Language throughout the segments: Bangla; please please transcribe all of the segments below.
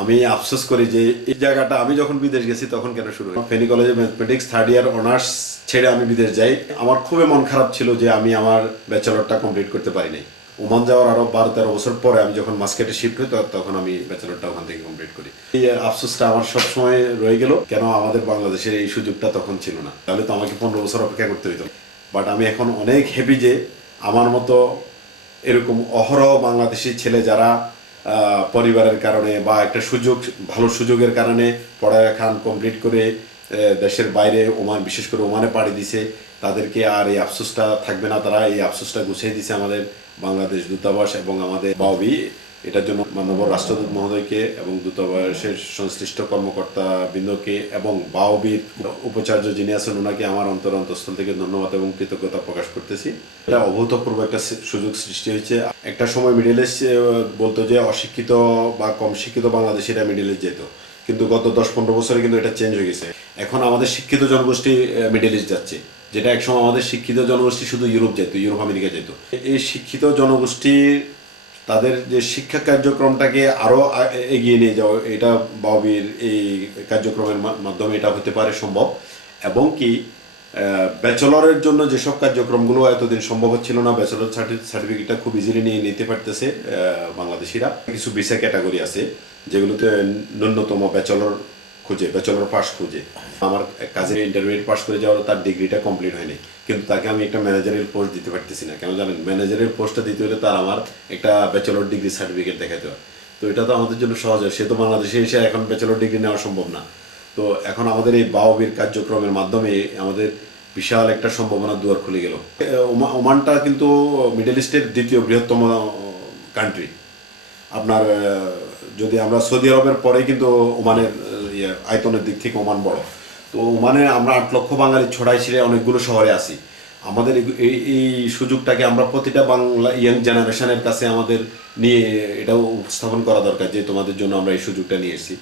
আমি আফসোস করি যে এই জায়গাটা আমি যখন বিদেশ গেছি তখন কেন শুরু হয়। ফেনী কলেজে ম্যাথমেটিক্স থার্ড ইয়ার অনার্স ছেড়ে আমি বিদেশ যাই। আমার খুবই মন খারাপ ছিল যে আমি আমার ব্যাচেলরটা কমপ্লিট করতে পারিনি। ওমান যাওয়ার আরো 12-13 বছর পরে আমি যখন মাস্কেটে শিফট হই তখন আমি ব্যাচেলরটা ওখান থেকে কমপ্লিট করি। এই আফসোসটা আমার সবসময় রয়ে গেল, কেন আমাদের বাংলাদেশের এই সুযোগটা তখন ছিল না, তাহলে তো আমাকে 15 বছর অপেক্ষা করতে হইতো। বাট আমি এখন অনেক হ্যাপি যে আমার মতো এরকম অহরহ বাংলাদেশি ছেলে যারা পরিবারের কারণে বা একটা ভালো সুযোগের কারণে পড়ালেখা কমপ্লিট করে দেশের বাইরে ওমান, বিশেষ করে ওমানে পাড়ি দিছে, তাদেরকে আর এই আফসোসটা থাকবে না। তারা এই আফসোসটা গুছিয়ে দিছে আমাদের বাংলাদেশ দূতাবাস এবং আমাদের বাওবি। এটার জন্য মাননীয় রাষ্ট্রদূত মহোদয়কে এবং দূতাবাসের সংশ্লিষ্ট কর্মকর্তা বৃন্দকে এবং বাওবির উপাচার্য যিনি আছেন ওনাকে আমার অন্তঃস্থল থেকে ধন্যবাদ এবং কৃতজ্ঞতা প্রকাশ করতেছি। এটা অভূতপূর্ব একটা সুযোগ সৃষ্টি হয়েছে। একটা সময় মিডল ইস্ট বলতো যে অশিক্ষিত বা কম শিক্ষিত বাংলাদেশিরা মিডল ইস্ট যেত, কিন্তু গত 10-15 বছরে কিন্তু এটা চেঞ্জ হয়ে গেছে। এখন আমাদের শিক্ষিত জনগোষ্ঠী মিডল ইস্ট যাচ্ছে, যেটা একসময় আমাদের শিক্ষিত জনগোষ্ঠী শুধু ইউরোপ যেত, ইউরোপ আমেরিকা যেত। এই শিক্ষিত জনগোষ্ঠীর তাদের যে শিক্ষা কার্যক্রমটাকে আরও এগিয়ে নিয়ে যাওয়া, এটা বাওবির এই কার্যক্রমের মাধ্যমে এটা হতে পারে সম্ভব। এবং কি ব্যাচেলরের জন্য যেসব কার্যক্রমগুলো এতদিন সম্ভব হচ্ছিল না, ব্যাচেলর সার্টিফিকেটটা খুব ইজিলি নিয়ে নিতে পারতেছে বাংলাদেশিরা। কিছু ভিসা ক্যাটাগরি আছে যেগুলোতে ন্যূনতম ব্যাচেলর পাস খুঁজে। আমার কাজে ইন্টারমিডিয়েট পাস করে যাওয়ার তার ডিগ্রিটা কমপ্লিট হয়নি, কিন্তু তাকে আমি একটা ম্যানেজারের পোস্ট দিতে পারতেছি না। কেন জানেন? ম্যানেজারের পোস্টটা দিতে হলে তার আমার একটা ব্যাচেলর ডিগ্রি সার্টিফিকেট দেখাতে হয়। তো এটা তো আমাদের জন্য সহজ হয়, সে তো বাংলাদেশে এসে এখন ব্যাচেলর ডিগ্রি নেওয়া সম্ভব না। তো এখন আমাদের এই বাওবির কার্যক্রমের মাধ্যমে আমাদের বিশাল একটা সম্ভাবনা দুয়ার খুলে গেল। ওমানটা কিন্তু মিডল ইস্টের দ্বিতীয় বৃহত্তম কান্ট্রি। আপনার যদি আমরা সৌদি আরবের পরে কিন্তু ওমানের আয়তনের দিক থেকে ওমান বড়। তো ওমানে আমরা 8 লক্ষ বাঙালি ছড়াই ছিঁড়ে অনেকগুলো শহরে আছি। আমাদের এই সুযোগটাকে আমরা প্রতিটা বাংলা ইয়াং জেনারেশনের কাছে আমাদের নিয়ে এটাও উপস্থাপন করা দরকার যে তোমাদের জন্য আমরা এই সুযোগটা নিয়ে এসেছি।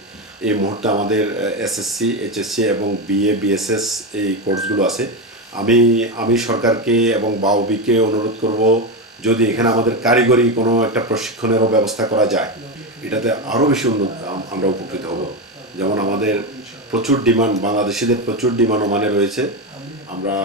এই মুহূর্তে আমাদের এসএসসি, এইচএসসি এবং বিএ, বিএসএস এই কোর্সগুলো আছে। আমি সরকারকে এবং বাওবিকে অনুরোধ করব, যদি এখানে আমাদের কারিগরি কোনো একটা প্রশিক্ষণেরও ব্যবস্থা করা যায়, এটাতে আরও বেশি আমরা উপকৃত হব। যেমন আমাদের প্রচুর ডিমান্ড, বাংলাদেশিদের প্রচুর ডিমান্ড ওমানে রয়েছে। আমরা